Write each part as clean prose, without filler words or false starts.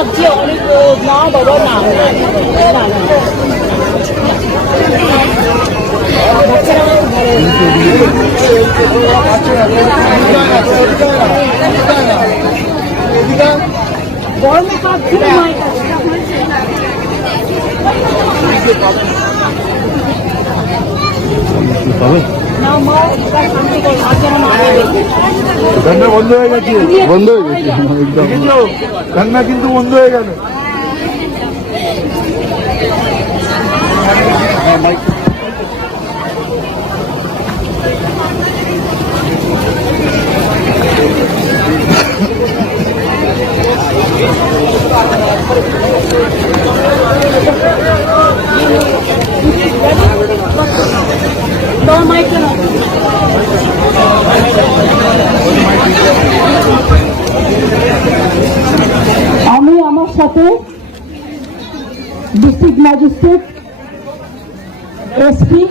লাগছে অনেক না বাবা না গরমে কাঁপছে কান্না বন্ধ হয়ে গেছে, বন্ধ হয়ে গেছে একদম, কান্না কিন্তু বন্ধ হয়ে গেল। আমি আমার সাথে district magistrate, SP,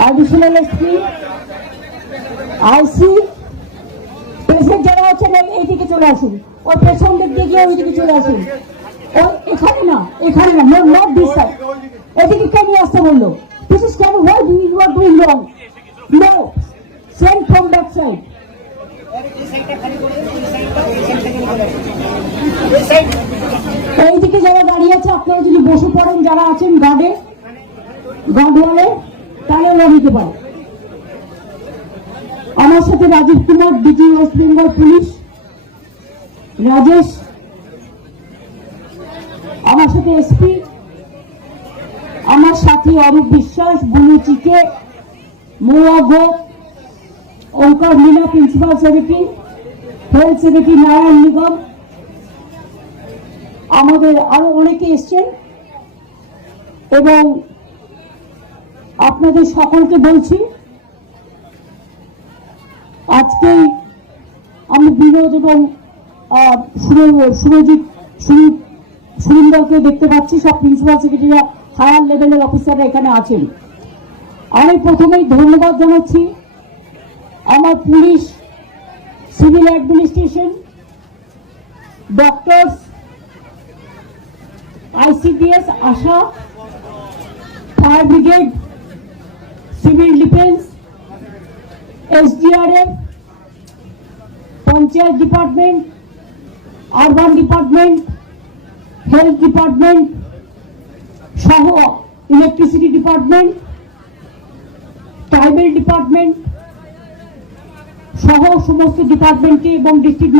additional SP, IC, president যারা আছেন এইদিকে চলে আসুন, ওই পেছন দিক দিয়ে গিয়ে ওইদিকে চলে আসুন। এখানে না নট দিস সাইড, এদিকে কেন আসতে বললো? দিস ইজ কেন what you are doing wrong? No, send from that side. এইদিকে যারা দাঁড়িয়ে আছে আপনারা যদি বসে পড়েন, যারা আছেন গার্ডে, গার্ডওয়ালে, তাহলে ওরা নিতে পারে। আমার সাথে Rajiv Kumar, DG West Bengal police, Rajesh, আমার সাথে এসপি, আমার সাথী Arup Biswas, Bulu Chike, Mouya Gop, Onkar Meena, principal secretary, health secretary Narayan Nigam, আমাদের আরো অনেকে এসছেন এবং আপনাদের সকলকে বলছি আজকে আমি বিনোদ এবং সুরিন্দরকে দেখতে পাচ্ছি। সব প্রিন্সিপাল সেক্রেটারিরা, হায়ার লেভেলের অফিসাররা এখানে আছেন। আমি প্রথমেই ধন্যবাদ জানাচ্ছি আমার police, civil administration, doctors, ICDS, ASHA, fire brigade, civil defence, SDRF, panchayat department, urban department, health department সহ ইলেকট্রিসিটি ডিপার্টমেন্ট, ট্রাইবেল ডিপার্টমেন্ট সহ সমস্ত ডিপার্টমেন্টে এবং ডিস্ট্রিক্ট